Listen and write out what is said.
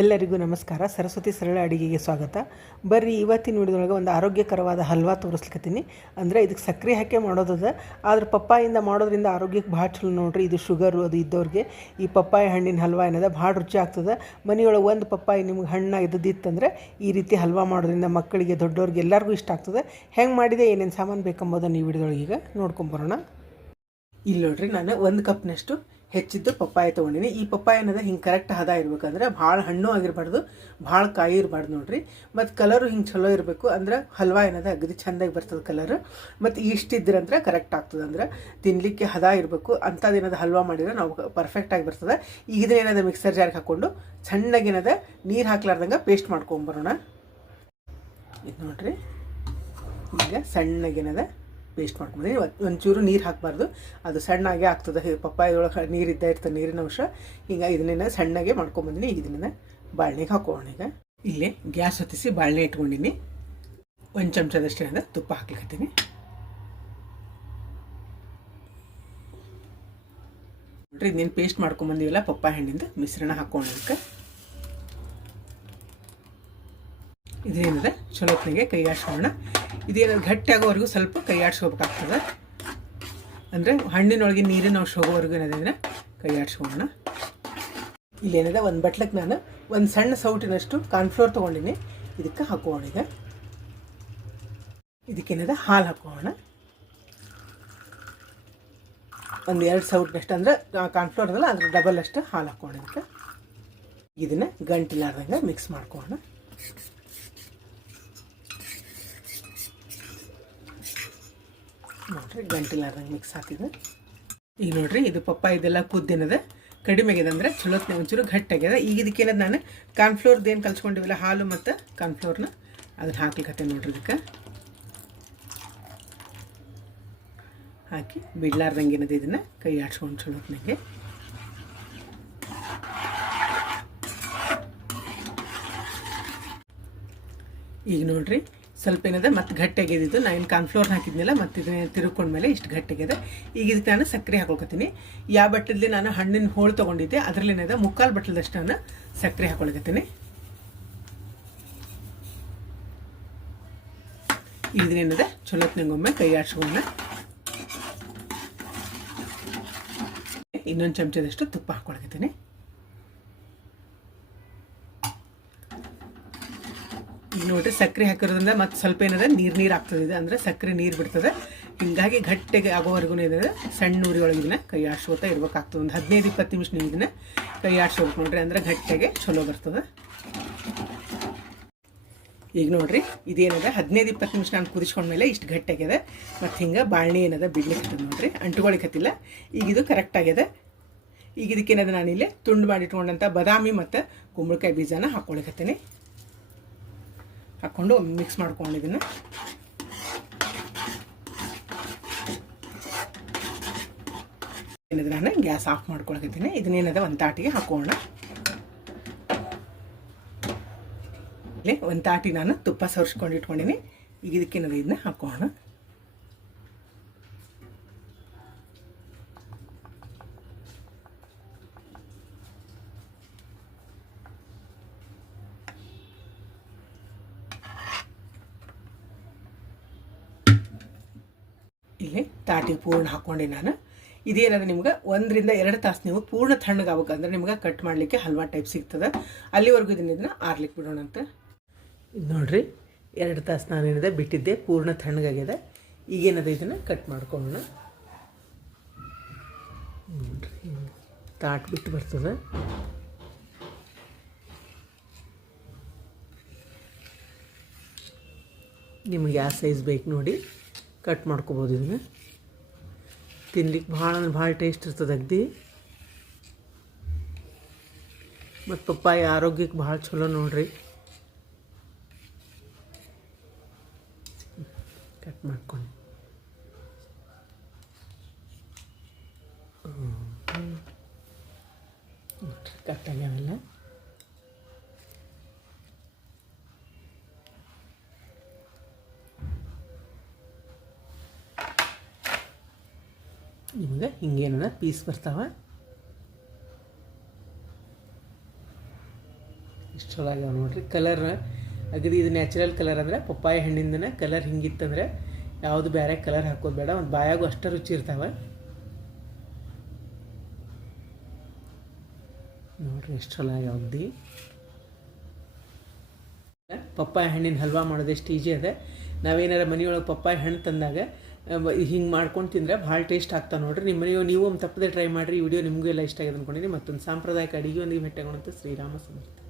ಎಲ್ಲರಿಗೂ ನಮಸ್ಕಾರ. ಸರಸ್ವತಿ ಸರಳ ಅಡುಗೆಗೆ ಸ್ವಾಗತ. ಬರ್ರಿ ಇವತ್ತಿನ ವಿಡಿಯೋದೊಳಗೆ ಒಂದು ಆರೋಗ್ಯಕರವಾದ ಹಲ್ವಾ ತೋರಿಸ್ಲಿಕ್ಕತ್ತೀನಿ. ಅಂದರೆ ಇದಕ್ಕೆ ಸಕ್ಕರೆ ಹಾಕಿ ಮಾಡೋದದ, ಆದ್ರೆ ಪಪ್ಪಾಯಿಂದ ಮಾಡೋದ್ರಿಂದ ಆರೋಗ್ಯಕ್ಕೆ ಭಾಳ ಚಲೋ ನೋಡ್ರಿ. ಇದು ಶುಗರು ಅದು ಇದ್ದವ್ರಿಗೆ ಈ ಪಪ್ಪಾಯ ಹಣ್ಣಿನ ಹಲ್ವಾ ಏನದ ಭಾಳ ರುಚಿ ಆಗ್ತದೆ. ಮನೆಯೊಳಗೆ ಒಂದು ಪಪ್ಪಾಯಿ ನಿಮ್ಗೆ ಹಣ್ಣಾಗಿದ್ದಿತ್ತಂದ್ರೆ ಈ ರೀತಿ ಹಲ್ವಾ ಮಾಡೋದ್ರಿಂದ ಮಕ್ಕಳಿಗೆ ದೊಡ್ಡವ್ರಿಗೆ ಎಲ್ಲರಿಗೂ ಇಷ್ಟ ಆಗ್ತದೆ. ಹೆಂಗೆ ಮಾಡಿದೆ, ಏನೇನು ಸಾಮಾನು ಬೇಕೆಂಬುದನ್ನು ಈ ವಿಡಿಯೋದೊಳಗೆ ಈಗ ನೋಡ್ಕೊಂಬರೋಣ. ಇಲ್ಲಿ ನೋಡ್ರಿ, ನಾನು 1 ಕಪ್ನಷ್ಟು ಹೆಚ್ಚಿದ್ದು ಪಪ್ಪಾಯ ತೊಗೊಂಡಿನಿ. ಈ ಪಪ್ಪಾಯ ಏನದ ಹಿಂಗೆ ಕರೆಕ್ಟ್ ಹದ ಇರ್ಬೇಕಂದ್ರೆ ಭಾಳ ಹಣ್ಣು ಆಗಿರಬಾರ್ದು, ಭಾಳ ಕಾಯಿ ಇರಬಾರ್ದು ನೋಡ್ರಿ. ಮತ್ತು ಕಲರು ಹಿಂಗೆ ಚಲೋ ಇರಬೇಕು, ಅಂದ್ರೆ ಹಲ್ವಾ ಏನದ ಅಗದಿ ಚೆಂದಾಗಿ ಬರ್ತದೆ ಕಲರು. ಮತ್ತು ಇಷ್ಟಿದ್ರಂದ್ರೆ ಕರೆಕ್ಟ್ ಆಗ್ತದೆ, ಅಂದ್ರೆ ತಿನ್ನಲಿಕ್ಕೆ ಹದ ಇರಬೇಕು. ಅಂಥದ್ದೇನದ ಹಲ್ವಾ ಮಾಡಿದ್ರೆ ನಾವು ಪರ್ಫೆಕ್ಟಾಗಿ ಬರ್ತದೆ. ಈಗ ಇದನ್ನೇನದ ಮಿಕ್ಸರ್ ಜಾರ್ಗೆ ಹಾಕ್ಕೊಂಡು ಸಣ್ಣಗೇನದ ನೀರು ಹಾಕ್ಲಾರ್ದಂಗೆ ಪೇಸ್ಟ್ ಮಾಡ್ಕೊಂಬರೋಣ. ಇದು ನೋಡ್ರಿ, ಈಗ ಸಣ್ಣಗೇನದ ಪೇಸ್ಟ್ ಮಾಡ್ಕೊಂಡ್ಬಂದಿನಿ. ಒಂಚೂರು ನೀರು ಹಾಕಬಾರ್ದು, ಅದು ಸಣ್ಣಾಗೆ ಆಗ್ತದೆ. ಪಪ್ಪಾಯದೊಳಗೆ ನೀರು ಇರ್ತದೆ, ನೀರಿನ ಅಂಶ. ಈಗ ಇದನ್ನೇನ ಸಣ್ಣಗೆ ಮಾಡ್ಕೊಂಬಂದಿನಿ. ಈಗ ಇದನ್ನ ಬಾಳ್ನೆಗೆ ಹಾಕೋಣ. ಈಗ ಇಲ್ಲೇ ಗ್ಯಾಸ್ ಹೊತ್ತಿಸಿ ಬಾಳ್ನೆ ಇಟ್ಕೊಂಡಿನಿ. 1 ಚಮಚದಷ್ಟೇ ತುಪ್ಪ ಹಾಕ್ಲಿಕ್ಕತ್ತೀನಿ. ನೋಡ್ರಿ, ಇದನ್ನೇನು ಪೇಸ್ಟ್ ಮಾಡ್ಕೊಂಬಂದಿವಲ್ಲ ಪಪ್ಪಾಯ ಹಣ್ಣಿಂದ ಮಿಶ್ರಣ ಹಾಕೋಣ. ಅದಕ್ಕೆ ಇದೇನದ ಚಲೋತ್ನಾಗೆ ಕೈ ಆಡ್ಸ್ಕೊಳ್ಳೋಣ. ಇದೇನಾದ್ರು ಗಟ್ಟಿ ಆಗೋವರೆಗೂ ಸ್ವಲ್ಪ ಕೈ ಆಡ್ಸ್ಕೋಬೇಕಾಗ್ತದೆ. ಅಂದರೆ ಹಣ್ಣಿನೊಳಗೆ ನೀರಿನ ಅಂಶ ಹೋಗೋವರೆಗೂ ಏನಂದ್ರೆ ಕೈ ಆಡ್ಸ್ಕೊಳ್ಳೋಣ. ಇಲ್ಲೇನದ ಒಂದು ಬಟ್ಲಕ್ಕೆ ನಾನು ಒಂದು ಸಣ್ಣ ಸೌಟಿನಷ್ಟು ಕಾರ್ನ್ಫ್ಲೋರ್ ತೊಗೊಂಡಿನಿ. ಇದಕ್ಕೆ ಹಾಕೋಣ. ಈಗ ಇದಕ್ಕೇನದ ಹಾಲು ಹಾಕೋಣ. ಒಂದು 2 ಸೌಟಿನಷ್ಟು, ಅಂದರೆ ಕಾರ್ನ್ಫ್ಲೋರ್ ಅದಲ್ಲ ಅದ್ರ ಡಬಲ್ ಅಷ್ಟು ಹಾಲು ಹಾಕೋಣ. ಇದಕ್ಕೆ ಇದನ್ನು ಗಂಟಿಲಾರ್ದಂಗೆ ಮಿಕ್ಸ್ ಮಾಡ್ಕೋಣ. ನೋಡ್ರಿ, ಗಂಟಿಲಾರ್ದಂಗೆ ಮಿಕ್ಸ್ ಹಾಕಿದೆ. ಈಗ ನೋಡ್ರಿ, ಇದು ಪಪ್ಪಾಯದೆಲ್ಲ ಕುದ್ದೇನದ ಕಡಿಮೆ ಆಗಿದೆ, ಅಂದರೆ ಚಲೋತ್ನೆ ಒಂಚೂರು ಗಟ್ಟಿಯಾಗ್ಯದ. ಈಗ ಇದಕ್ಕೇನದ ನಾನು ಕಾರ್ನ್ಫ್ಲೋರ್ದೇನು ಕಲ್ಸ್ಕೊಂಡಿವಲ್ಲ ಹಾಲು ಮತ್ತು ಕಾರ್ನ್ಫ್ಲೋರ್ನ ಅದನ್ನ ಹಾಕ್ಲಿಕ್ಕತ್ತೆ. ನೋಡ್ರಿ, ಇದಕ್ಕೆ ಹಾಕಿ ಬಿಡ್ಲಾರ್ದಂಗೆ ಏನದ ಇದನ್ನು ಕೈ ಆಡ್ಸ್ಕೊಂಡು ಚಲೋತ್ನಾಗೆ. ಈಗ ನೋಡ್ರಿ, ಸ್ವಲ್ಪ ಏನದ ಮತ್ತು ಗಟ್ಟಿಯಾಗಿದ್ದು. ನಾನು ಏನು ಕಾರ್ನ್ಫ್ಲೋರ್ ಹಾಕಿದ್ನಲ್ಲ, ಮತ್ತು ಇದನ್ನ ತಿರುಗ್ಕೊಂಡ್ಮೇಲೆ ಇಷ್ಟು ಗಟ್ಟಿಯಾಗಿದೆ. ಈಗ ಇದಕ್ಕೆ ನಾನು ಸಕ್ಕರೆ ಹಾಕೊಳ್ಕತ್ತೀನಿ. ಯಾವ ಬಟ್ಟಲಲ್ಲಿ ನಾನು ಹಣ್ಣಿನ ಹೋಳು ತೊಗೊಂಡಿದ್ದೆ ಅದರಲ್ಲಿ ಏನದ 3/4 ಬಟ್ಲದಷ್ಟು ನಾನು ಸಕ್ಕರೆ ಹಾಕೊಳ್ಕತ್ತೀನಿ. ಇದನ್ನೇನದ ಚಲೋತ್ನಂಗೊಮ್ಮೆ ಕೈ ಆಡ್ಸ್ಕೊಂಡ. ಇನ್ನೊಂದು ಚಮಚದಷ್ಟು ತುಪ್ಪ ಹಾಕೊಳ್ಕತ್ತೀನಿ. ಈಗ ನೋಡ್ರಿ, ಸಕ್ಕರೆ ಹಾಕಿರೋದ್ರಿಂದ ಮತ್ತು ಸ್ವಲ್ಪ ಏನದ ನೀರು ಆಗ್ತದೆ. ಇದು ಅಂದರೆ ಸಕ್ಕರೆ ನೀರು ಬಿಡ್ತದೆ. ಹಿಂಗಾಗಿ ಗಟ್ಟಿಗೆ ಆಗೋವರೆಗೂ ಏನದ ಸಣ್ಣ ಉರಿ ಒಳಗೆ ಇದನ್ನ ಕೈ ಆಡ್ಸ್ಕೋತಾ ಇರ್ಬೇಕಾಗ್ತದೆ. ಒಂದು 15-20 ನಿಮಿಷ ನೀವು ಇದನ್ನ ಕೈ ಆಡ್ಸ್ಕೋಬೇಕು ನೋಡ್ರಿ, ಅಂದರೆ ಗಟ್ಟಿಗೆ ಚಲೋ ಬರ್ತದೆ. ಈಗ ನೋಡ್ರಿ, ಇದೇನದ 15-20 ನಿಮಿಷ ನಾನು ಕುದಿಸ್ಕೊಂಡ್ಮೇಲೆ ಇಷ್ಟು ಗಟ್ಟಿಯಾಗಿದೆ. ಮತ್ತು ಹಿಂಗೆ ಬಾಳ್ನೆ ಏನದ ಬಿಡ್ಲಿಕ್ಕೆ ನೋಡ್ರಿ, ಅಂಟ್ಕೊಳಿಕತ್ತಿಲ್ಲ. ಈಗ ಇದು ಕರೆಕ್ಟ್ ಆಗಿದೆ. ಈಗ ಇದಕ್ಕೇನದ ನಾನಿಲ್ಲಿ ತುಂಡು ಮಾಡಿಟ್ಕೊಂಡಂಥ ಬಾದಾಮಿ ಮತ್ತು ಕುಂಬಳಕಾಯಿ ಬೀಜನ ಹಾಕ್ಕೊಳಿಕತ್ತೀನಿ. ಹಾಕ್ಕೊಂಡು ಮಿಕ್ಸ್ ಮಾಡ್ಕೊಂಡಿದ್ದೀನಿ. ಏನದ ನಾನು ಗ್ಯಾಸ್ ಆಫ್ ಮಾಡ್ಕೊಳಕತ್ತೀನಿ. ಇದನ್ನೇನದ ಒಂದು ತಾಟಿಗೆ ಹಾಕೋಣ. ಇಲ್ಲಿ ಒಂದು ತಾಟಿ ನಾನು ತುಪ್ಪ ಸವರ್ಸ್ಕೊಂಡು ಇಟ್ಕೊಂಡಿನಿ. ಈಗ ಇದಕ್ಕೇನದ ಇದನ್ನ ಹಾಕೋಣ. ಇಲ್ಲಿ ತಾಟಿ ಪೂರ್ಣ ಹಾಕ್ಕೊಂಡೆ ನಾನು. ಇದೇನದ ನಿಮ್ಗೆ 1-2 ತಾಸು ನೀವು ಪೂರ್ಣ ತಣ್ಣಗಾಗಬೇಕಂದ್ರೆ ನಿಮ್ಗೆ ಕಟ್ ಮಾಡಲಿಕ್ಕೆ ಹಲ್ವಾ ಟೈಪ್ ಸಿಗ್ತದೆ. ಅಲ್ಲಿವರೆಗೂ ಇದನ್ನ ಆರ್ಲಿಕ್ಕೆ ಬಿಡೋಣ ಅಂತ. ಇದು ನೋಡ್ರಿ, 2 ತಾಸು ನಾನೇನಿದೆ ಬಿಟ್ಟಿದ್ದೆ, ಪೂರ್ಣ ತಣ್ಣಗಾಗಿದೆ. ಈಗೇನದ ಇದನ್ನು ಕಟ್ ಮಾಡ್ಕೊಳ್ಳೋಣ. ನೋಡ್ರಿ, ತಾಟ್ ಬಿಟ್ಟು ಬರ್ತದೆ. ನಿಮ್ಗೆ ಯಾವ ಸೈಜ್ ಬೇಕು ನೋಡಿ ಕಟ್ ಮಾಡ್ಕೊಬೋದು. ಇದನ್ನು ತಿನ್ಲಿಕ್ಕೆ ಭಾಳ ಟೇಸ್ಟ್ ಇರ್ತದೆ ಅಗ್ದಿ. ಮತ್ತು ಪಪ್ಪಾಯ ಆರೋಗ್ಯಕ್ಕೆ ಭಾಳ ಚಲೋ ನೋಡ್ರಿ. ಕಟ್ ಮಾಡ್ಕೊಂಡು ಕಟ್ ಆಗ್ಯಾವೆಲ್ಲ. ನಿಮಗೆ ಹಿಂಗೇನ ಪೀಸ್ ಬರ್ತಾವೆ. ಇಷ್ಟು ಚಲೋ ಆಗ್ಯಾವ ನೋಡಿರಿ. ಕಲರ್ ಅಗದಿ ಇದು ನ್ಯಾಚುರಲ್ ಕಲರ್ ಅಂದರೆ ಪಪ್ಪಾಯ ಹಣ್ಣಿಂದನೇ ಕಲರ್ ಹಿಂಗಿತ್ತಂದರೆ ಯಾವುದು ಬೇರೆ ಕಲರ್ ಹಾಕೋದು ಬೇಡ. ಒಂದು ಬಾಯಾಗೂ ಅಷ್ಟು ರುಚಿ ಇರ್ತಾವೆ ನೋಡಿರಿ. ಎಷ್ಟು ಚಲೋ ಆಗ್ಯಾವದ್ದಿ. ಪಪ್ಪಾಯ ಹಣ್ಣಿನ ಹಲ್ವಾ ಮಾಡೋದು ಎಷ್ಟು ಈಜಿ ಅದ. ನಾವೇನಾರ ಮನೆಯೊಳಗೆ ಪಪ್ಪಾಯ ಹಣ್ಣು ತಂದಾಗ ಹಿಂಗೆ ಮಾಡ್ಕೊಂಡು ತಿಂದರೆ ಭಾಳ ಟೇಸ್ಟ್ ಆಗ್ತಾವೆ ನೋಡಿರಿ. ನಿಮ್ಮ ಮನೆಯೊಳಗೆ ನೀವು ತಪ್ಪದೆ ಟ್ರೈ ಮಾಡಿರಿ. ಈ ವಿಡಿಯೋ ನಿಮಗೂ ಎಲ್ಲ ಇಷ್ಟ ಆಗಿದೆ ಅಂದ್ಕೊಂಡಿನಿ. ಮತ್ತೊಂದು ಸಾಂಪ್ರದಾಯಿಕ ಅಡುಗೆ ಒಂದಿಗೆ ಭೇಟಿಯಾಗೋಣಂತ. ಶ್ರೀರಾಮ ಸಮರ್ಥ.